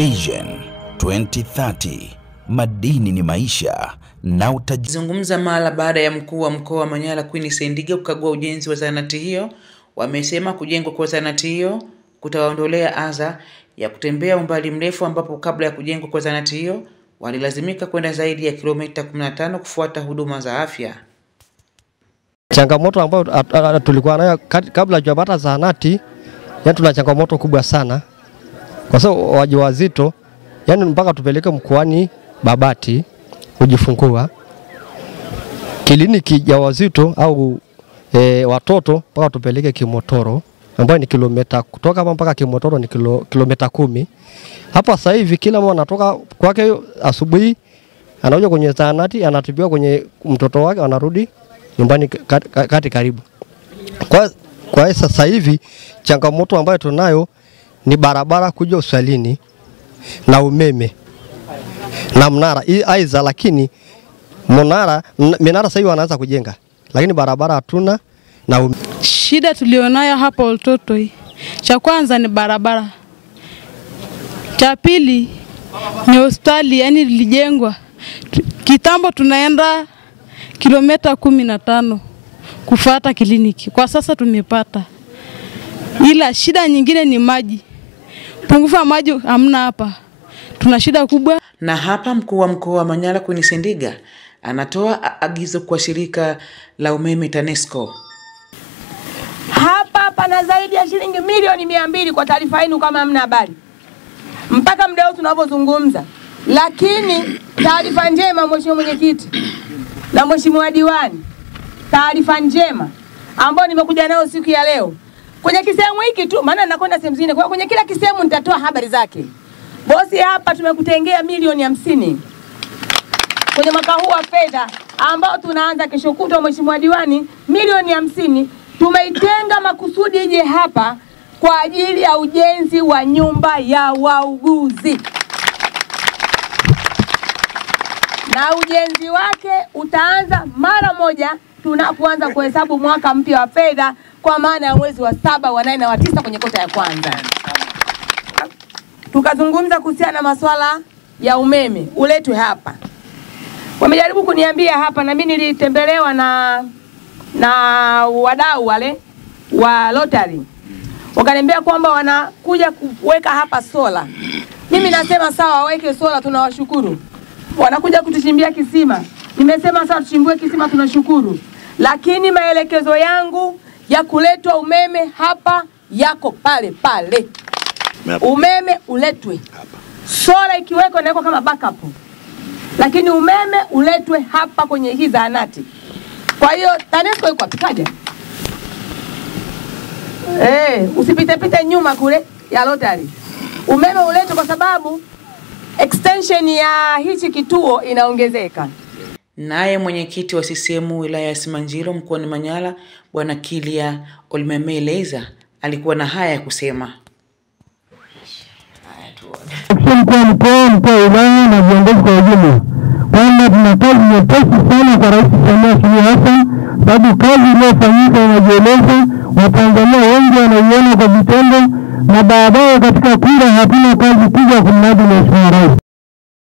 Vision 2030, madini ni maisha na utajiri. Zungumza mara baada ya mkuu wa mkoa wa Manyara Queen Sendiga kukagua ujenzi wa zahanati hiyo, wamesema kujengwa kwa zahanati hiyo kutawaondolea adha ya kutembea umbali mrefu, ambapo kabla ya kujengwa kwa zahanati hiyo walilazimika kwenda zaidi ya kilomita 15 kufuata huduma za afya. Changamoto ambayo tulikuwa nayo kabla hajapata zahanati, yani tuna changamoto kubwa sana. Kwa sababu wajawazito yani mpaka tupeleke mkoani Babati kujifungua. Kliniki ya wazito au watoto mpaka tupeleke Kimotoro, ambayo ni kilomita kutoka hapa mpaka Kimotoro ni kilomita 10. Hapa sasa hivi kila mmoja anatoka kwake asubuhi, anakuja kwenye zahanati, anatibiwa kwenye mtoto wake, anarudi nyumbani karibu. Kwa sasa hivi changamoto ambayo tunayo ni barabara kuja hospitalini na umeme na mnara aiza, lakini minara sasa hivi wanaanza kujenga, lakini barabara hatuna na umeme. Shida tulionayo hapa Oltoto, cha kwanza ni barabara, cha pili ni hospitali, yani lilijengwa kitambo, tunaenda kilomita 15 kufuata kliniki. Kwa sasa tumepata, ila shida nyingine ni maji. Pungufu wa maji hamna hapa, tuna shida kubwa. Na hapa mkuu wa mkoa wa Manyara Queen Sendiga anatoa agizo kwa shirika la umeme TANESCO. Hapa pana zaidi ya shilingi milioni 200 kwa taarifa yenu kama hamna habari, mpaka muda huu tunapozungumza. Lakini taarifa njema, mheshimiwa mwenyekiti na mheshimiwa diwani, taarifa njema ambayo nimekuja nayo siku ya leo kwenye kisehemu hiki tu, maana nakwenda sehemu zingine, kwa kwenye kila kisehemu nitatoa habari zake. Bosi, hapa tumekutengea milioni 50 kwenye mwaka huu wa fedha ambao tunaanza kesho kutwa. Mheshimiwa diwani, milioni 50 tumeitenga makusudi ije hapa kwa ajili ya ujenzi wa nyumba ya wauguzi, na ujenzi wake utaanza mara moja tunapoanza kuhesabu mwaka mpya wa fedha, kwa maana ya mwezi wa 7, wa 8 na wa 9 kwenye kota ya kwanza. Tukazungumza kuhusiana na masuala ya umeme uletwe hapa. Wamejaribu kuniambia hapa, na mimi nilitembelewa na wadau wale wa lottery, wakaniambia kwamba wanakuja kuweka hapa sola. Mimi nasema sawa, waweke sola, tunawashukuru. Wanakuja kutuchimbia kisima, nimesema sawa, tuchimbue kisima, tunashukuru. Lakini maelekezo yangu ya kuletwa umeme hapa yako pale pale. Umeme uletwe hapa. Sola ikiweko naweko kama backup, lakini umeme uletwe hapa kwenye hii zahanati. Kwa hiyo TANESCO iko apikaje? Usipite nyuma kule ya lottery. Umeme uletwe kwa sababu extension ya hichi kituo inaongezeka. Naye mwenyekiti wa CCM wilaya ya Simanjiro mkoani Manyara, Bwana Kilia Olmemeleza, alikuwa na haya ya kusema. Mkuu wa wilaya na viongozi kwa ujumla, kwamba tuna kazi nyepesi sana kwa Rais Samia Suluhu Hassan, sababu kazi iliyofanyika inajieleza, Watanzania wengi wanaiona kwa vitendo, na baadaye katika kura hatuna kazi kubwa kumnadi Mheshimiwa Rais.